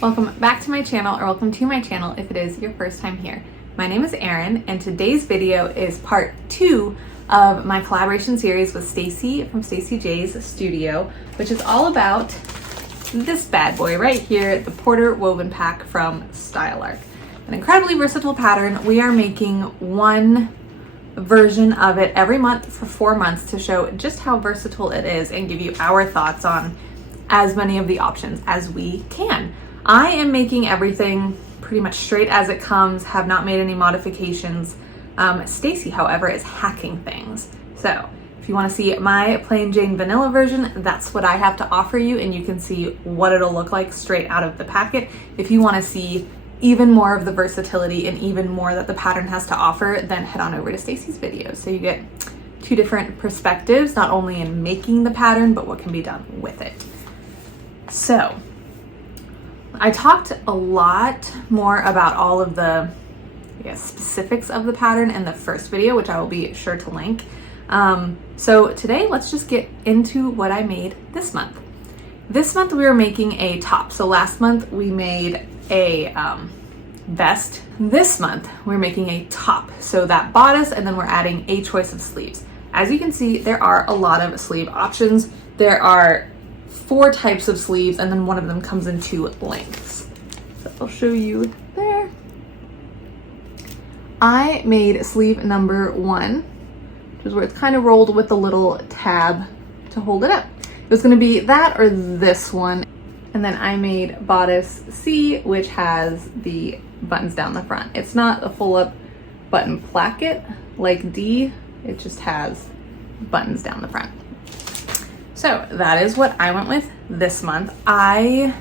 Welcome back to my channel, or welcome to my channel if it is your first time here. My name is Erin, and today's video is part 2 of my collaboration series with Stacy from Stacy J's Studio, which is all about this bad boy right here, the Porter Woven Pack from Stylark. An incredibly versatile pattern. We are making one version of it every month for 4 months to show just how versatile it is and give you our thoughts on as many of the options as we can. I am making everything pretty much straight as it comes, have not made any modifications. Stacy, however, is hacking things. So if you want to see my plain Jane vanilla version, that's what I have to offer you, and you can see what it'll look like straight out of the packet. If you want to see even more of the versatility and even more that the pattern has to offer, then head on over to Stacy's videos. So you get 2 different perspectives, not only in making the pattern, but what can be done with it. So I talked a lot more about all of the specifics of the pattern in the first video, which I will be sure to link. So today, let's just get into what I made this month. This month we were making a top. So last month we made a vest. This month we're making a top. So that bodice, and then we're adding a choice of sleeves. As you can see, there are a lot of sleeve options. There are 4 types of sleeves, and then one of them comes in 2 lengths. So I'll show you there. I made sleeve number 1, which is where it's kind of rolled with the little tab to hold it up. It was going to be that or this one. And then I made bodice C, which has the buttons down the front. It's not a full up button placket like D, it just has buttons down the front. So that is what I went with this month. I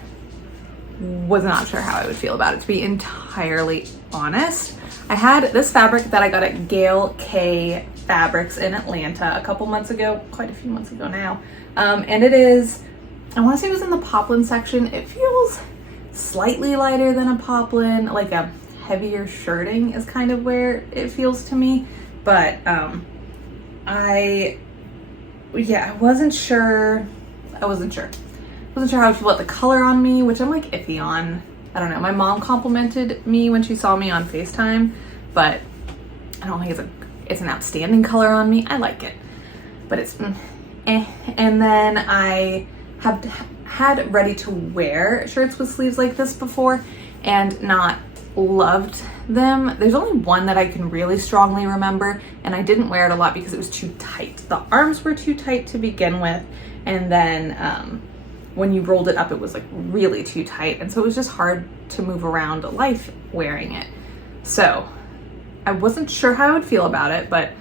was not sure how I would feel about it, to be entirely honest. I had this fabric that I got at Gail K Fabrics in Atlanta a couple months ago, quite a few months ago now. And it is, I want to say it was in the poplin section. It feels slightly lighter than a poplin, like a heavier shirting is kind of where it feels to me. But I wasn't sure. I wasn't sure how I would feel about the color on me, which I'm like iffy on. I don't know. My mom complimented me when she saw me on FaceTime, but I don't think it's an outstanding color on me. I like it, but it's eh. And then I have had ready to wear shirts with sleeves like this before and not loved them. There's only one that I can really strongly remember, and I didn't wear it a lot because it was too tight. The arms were too tight to begin with, and then when you rolled it up, it was like really too tight, and so it was just hard to move around life wearing it. So I wasn't sure how I would feel about it, but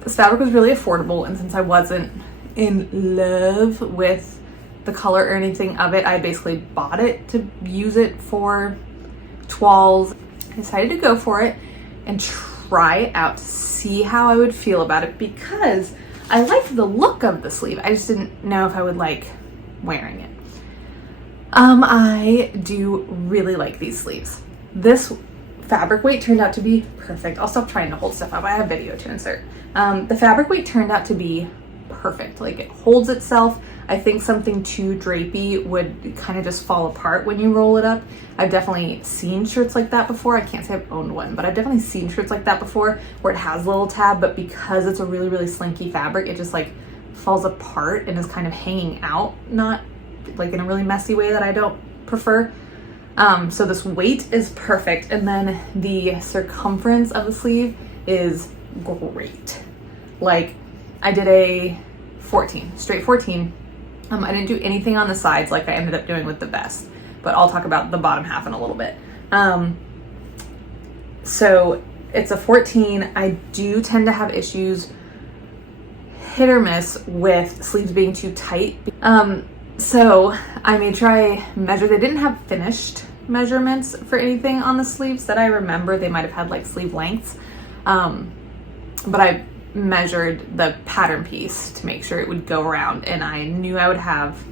this fabric was really affordable, and since I wasn't in love with the color or anything of it, I basically bought it to use it for toiles. I decided to go for it and try it out to see how I would feel about it, because I liked the look of the sleeve. I just didn't know if I would like wearing it. I do really like these sleeves. This fabric weight turned out to be perfect. I'll stop trying to hold stuff up. I have video to insert. The fabric weight turned out to be perfect. Like, it holds itself. I think something too drapey would kind of just fall apart when you roll it up. I've definitely seen shirts like that before. I can't say I've owned one, but I've definitely seen shirts like that before where it has a little tab, but because it's a really, really slinky fabric, it just like falls apart and is kind of hanging out, not like in a really messy way that I don't prefer. So this weight is perfect. And then the circumference of the sleeve is great. Like, I did a 14, straight 14. I didn't do anything on the sides like I ended up doing with the vest, but I'll talk about the bottom half in a little bit. So it's a 14. I do tend to have issues, hit or miss, with sleeves being too tight. So I made sure I measured. They didn't have finished measurements for anything on the sleeves that I remember. They might have had like sleeve lengths, but I measured the pattern piece to make sure it would go around, and I knew I would have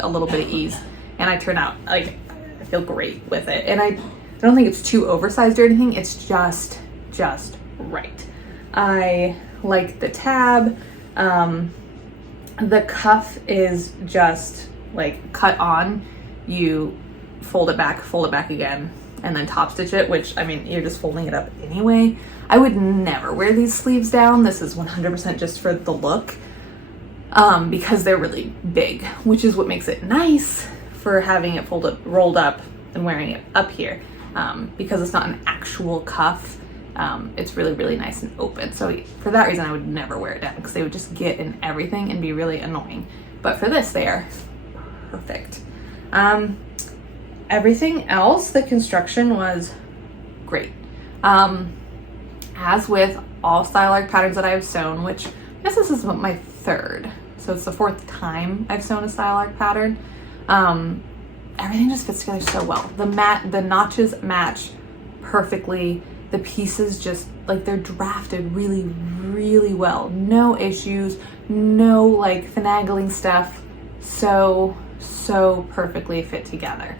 a little bit of ease, and I turned out like I feel great with it. And I don't think it's too oversized or anything. It's just right. I like the tab. The cuff is just like cut on. You fold it back again, and then top stitch it, which, I mean, you're just folding it up anyway. I would never wear these sleeves down. This is 100% just for the look, because they're really big, which is what makes it nice for having it rolled up and wearing it up here, because it's not an actual cuff. It's really, really nice and open. So for that reason, I would never wear it down, because they would just get in everything and be really annoying. But for this, they are perfect. Everything else, the construction was great. As with all style arc patterns that I've sewn, which I guess this is my third, so it's the fourth time I've sewn a style arc pattern, everything just fits together so well. The notches match perfectly. The pieces just, like, they're drafted really, really well. No issues, no like finagling stuff. So perfectly fit together.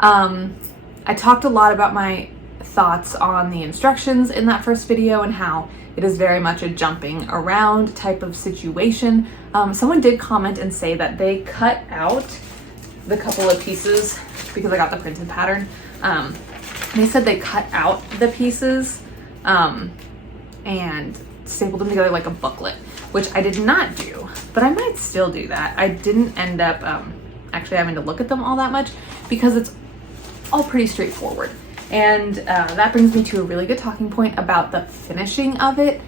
I talked a lot about my thoughts on the instructions in that first video and how it is very much a jumping around type of situation. Someone did comment and say that they cut out the couple of pieces because I got the printed pattern. They said they cut out the pieces and stapled them together like a booklet, which I did not do, but I might still do that. I didn't end up actually having to look at them all that much because it's all pretty straightforward. And that brings me to a really good talking point about the finishing of it.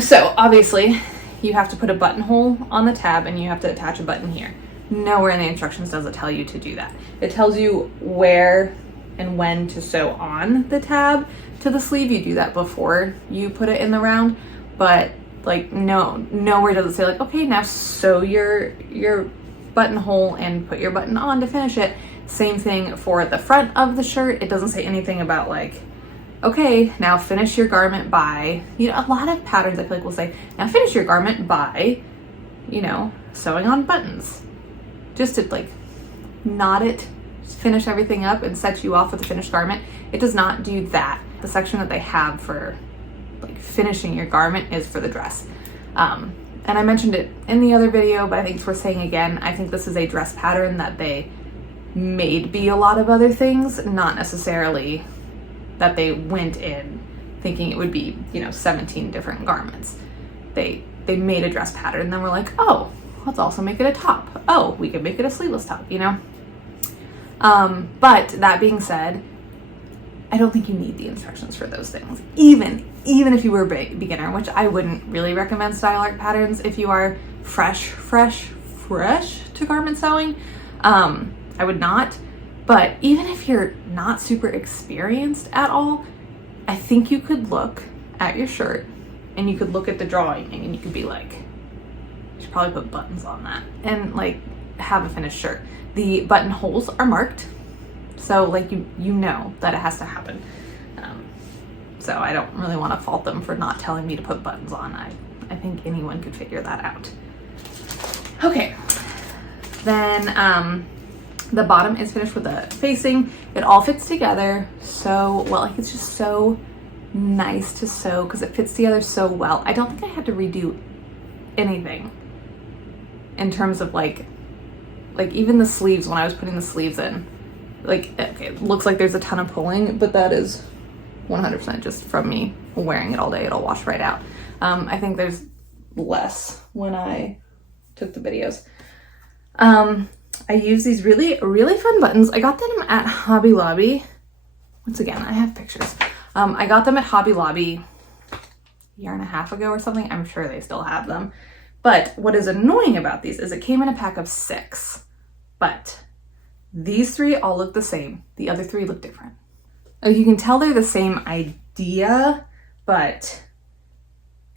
So obviously you have to put a buttonhole on the tab and you have to attach a button here. Nowhere in the instructions does it tell you to do that. It tells you where and when to sew on the tab to the sleeve. You do that before you put it in the round, but like nowhere does it say like, okay, now sew your buttonhole and put your button on to finish it. Same thing for the front of the shirt. It doesn't say anything about like, okay, now finish your garment by, you know, a lot of patterns I feel like will say, now finish your garment by, you know, sewing on buttons. Just to like knot it, finish everything up and set you off with a finished garment. It does not do that. The section that they have for like finishing your garment is for the dress. And I mentioned it in the other video, but I think it's worth saying again. I think this is a dress pattern that they made be a lot of other things, not necessarily that they went in thinking it would be, you know, 17 different garments. They made a dress pattern and then we're like, oh, let's also make it a top. Oh, we could make it a sleeveless top, you know? But that being said, I don't think you need the instructions for those things. Even if you were a beginner, which I wouldn't really recommend style arc patterns if you are fresh to garment sewing. I would not. But even if you're not super experienced at all, I think you could look at your shirt and you could look at the drawing and you could be like, you should probably put buttons on that and like have a finished shirt. The buttonholes are marked, so like you know that it has to happen. So I don't really want to fault them for not telling me to put buttons on. I think anyone could figure that out. Okay, then the bottom is finished with the facing. It all fits together so well. Like it's just so nice to sew because it fits together so well. I don't think I had to redo anything in terms of like even the sleeves. When I was putting the sleeves in, like, okay, it looks like there's a ton of pulling, but that is 100% just from me wearing it all day. It'll wash right out. I think there's less when I took the videos. I use these really, really fun buttons. I got them at Hobby Lobby. Once again, I have pictures. I got them at Hobby Lobby a year and a half ago or something. I'm sure they still have them. But what is annoying about these is it came in a pack of 6, but these 3 all look the same. The other 3 look different. Like you can tell they're the same idea, but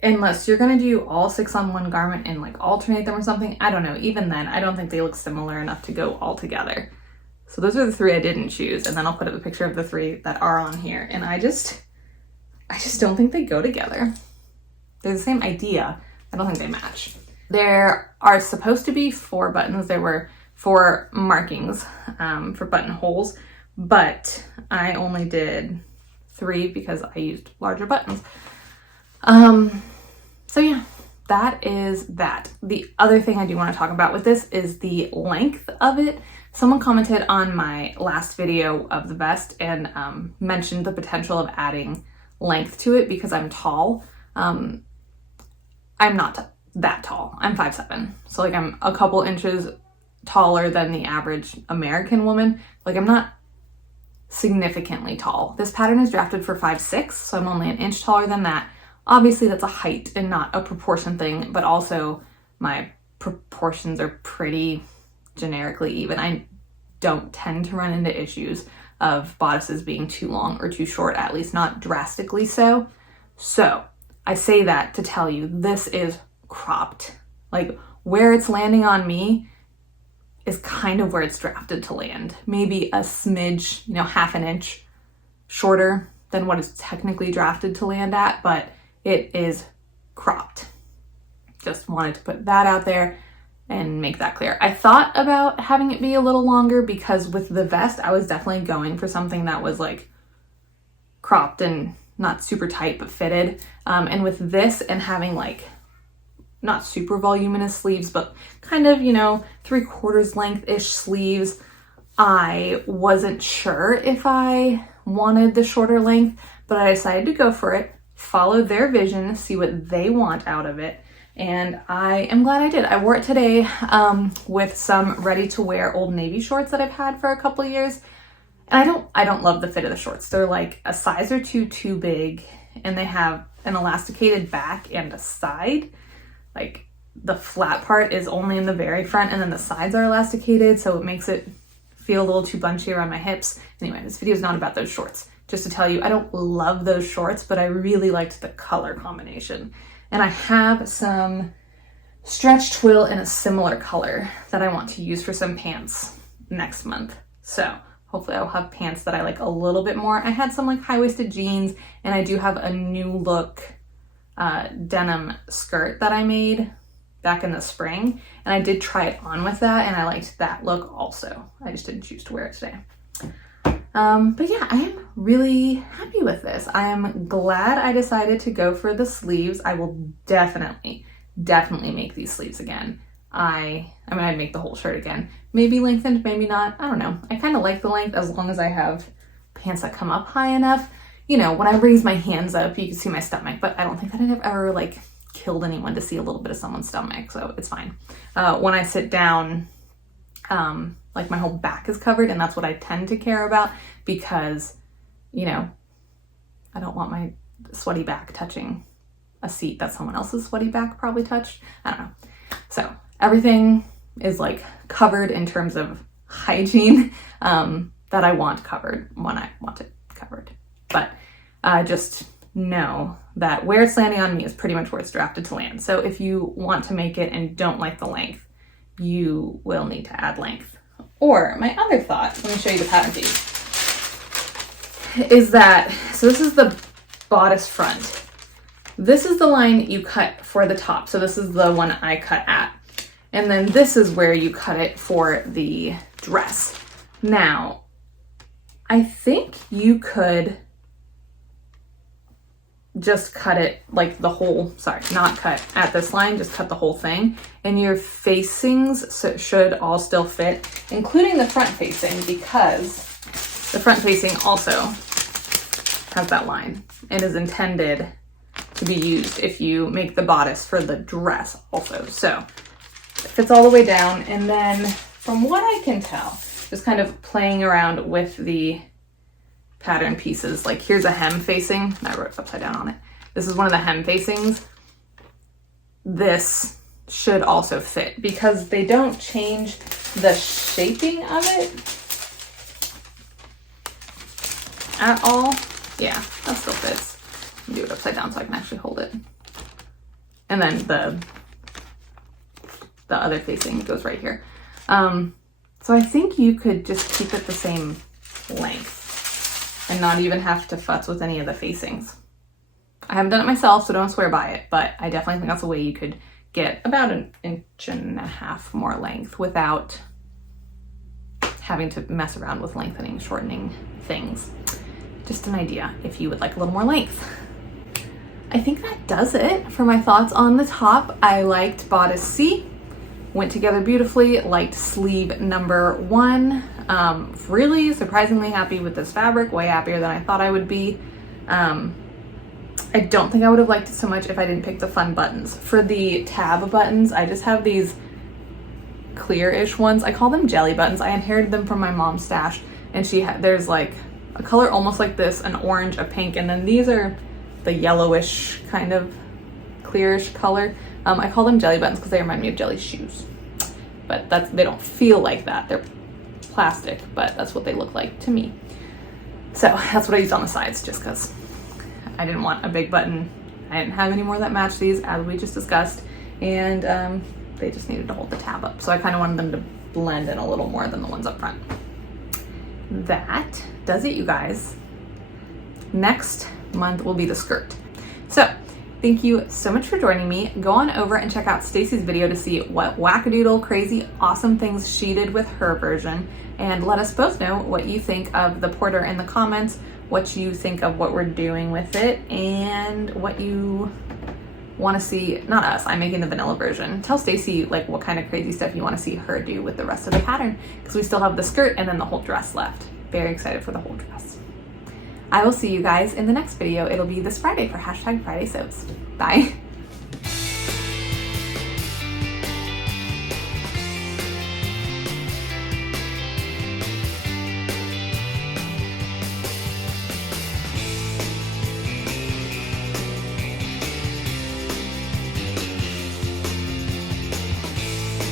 unless you're gonna do all 6 on one garment and like alternate them or something, I don't know. Even then, I don't think they look similar enough to go all together. So those are the 3 I didn't choose, and then I'll put up a picture of the 3 that are on here. And I just don't think they go together. They're the same idea. I don't think they match. There are supposed to be 4 buttons. There were 4 markings for buttonholes, but I only did 3 because I used larger buttons. So yeah, that is that. The other thing I do want to talk about with this is the length of it. Someone commented on my last video of the vest and mentioned the potential of adding length to it because I'm tall. I'm not that tall. I'm 5'7". So like I'm a couple inches taller than the average American woman. Like I'm not significantly tall. This pattern is drafted for 5'6", so I'm only an inch taller than that. Obviously that's a height and not a proportion thing, but also my proportions are pretty generically even. I don't tend to run into issues of bodices being too long or too short, at least not drastically so. So I say that to tell you this is cropped. Like where it's landing on me is kind of where it's drafted to land. Maybe a smidge, half an inch shorter than what it's technically drafted to land at, but it is cropped. Just wanted to put that out there and make that clear. I thought about having it be a little longer because with the vest, I was definitely going for something that was like cropped and not super tight, but fitted. And with this and having like not super voluminous sleeves, but kind of, 3/4 length-ish sleeves, I wasn't sure if I wanted the shorter length, but I decided to go for it, follow their vision, see what they want out of it. And I am glad I did. I wore it today with some ready-to-wear Old Navy shorts that I've had for a couple of years. And I don't love the fit of the shorts. They're like a size or two too big, and they have an elasticated back and a side. Like the flat part is only in the very front, and then the sides are elasticated, so it makes it feel a little too bunchy around my hips. Anyway, this video is not about those shorts. Just to tell you, I don't love those shorts, but I really liked the color combination. And I have some stretch twill in a similar color that I want to use for some pants next month. So hopefully I'll have pants that I like a little bit more. I had some like high-waisted jeans, and I do have a new look denim skirt that I made back in the spring, and I did try it on with that, and I liked that look also. I just didn't choose to wear it today. But yeah, I am really happy with this. I am glad I decided to go for the sleeves. I will definitely make these sleeves again. I mean, I'd make the whole shirt again. Maybe lengthened, maybe not. I don't know. I kind of like the length as long as I have pants that come up high enough. When I raise my hands up, you can see my stomach, but I don't think that I've ever like killed anyone to see a little bit of someone's stomach, so it's fine. When I sit down, like my whole back is covered, and that's what I tend to care about because, I don't want my sweaty back touching a seat that someone else's sweaty back probably touched. I don't know. So everything is like covered in terms of hygiene that I want covered when I want it covered. But just know that where it's landing on me is pretty much where it's drafted to land. So if you want to make it and don't like the length, you will need to add length. Or my other thought, let me show you the pattern piece, is that, so this is the bodice front. This is the line you cut for the top. So this is the one I cut at. And then this is where you cut it for the dress. Now, I think you could just cut it like the whole, sorry, not cut at this line, just cut the whole thing. And your facings should all still fit, including the front facing, because the front facing also has that line and is intended to be used if you make the bodice for the dress also. So it fits all the way down. And then from what I can tell, just kind of playing around with the pattern pieces, like here's a hem facing. I wrote upside down on it. This is one of the hem facings. This should also fit because they don't change the shaping of it at all. Yeah, that still fits. I'll do it upside down so I can actually hold it. And then the other facing goes right here. So I think you could just keep it the same length and not even have to futz with any of the facings. I haven't done it myself, so don't swear by it, but I definitely think that's a way you could get about 1.5 inches more length without having to mess around with lengthening, shortening things. Just an idea if you would like a little more length. I think that does it for my thoughts on the top. I liked bodice C. went together beautifully. Liked sleeve number 1. Really surprisingly happy with this fabric, way happier than I thought I would be. I don't think I would have liked it so much if I didn't pick the fun buttons. For the tab buttons, I just have these clear-ish ones. I call them jelly buttons. I inherited them from my mom's stash, and there's like a color almost like this, an orange, a pink, and then these are the yellowish kind of clearish color. I call them jelly buttons because they remind me of jelly shoes, but they don't feel like that. They're plastic, but that's what they look like to me. So that's what I used on the sides, just because I didn't want a big button. I didn't have any more that matched these, as we just discussed, and they just needed to hold the tab up. So I kind of wanted them to blend in a little more than the ones up front. That does it, you guys. Next month will be the skirt. So thank you so much for joining me. Go on over and check out Stacy's video to see what wackadoodle crazy awesome things she did with her version, and let us both know what you think of the Porter in the comments, what you think of what we're doing with it, and what you want to see. Not us, I'm making the vanilla version. Tell Stacy like what kind of crazy stuff you want to see her do with the rest of the pattern, because we still have the skirt and then the whole dress left. Very excited for the whole dress. I will see you guys in the next video. It'll be this Friday for #Friday Sews. Bye.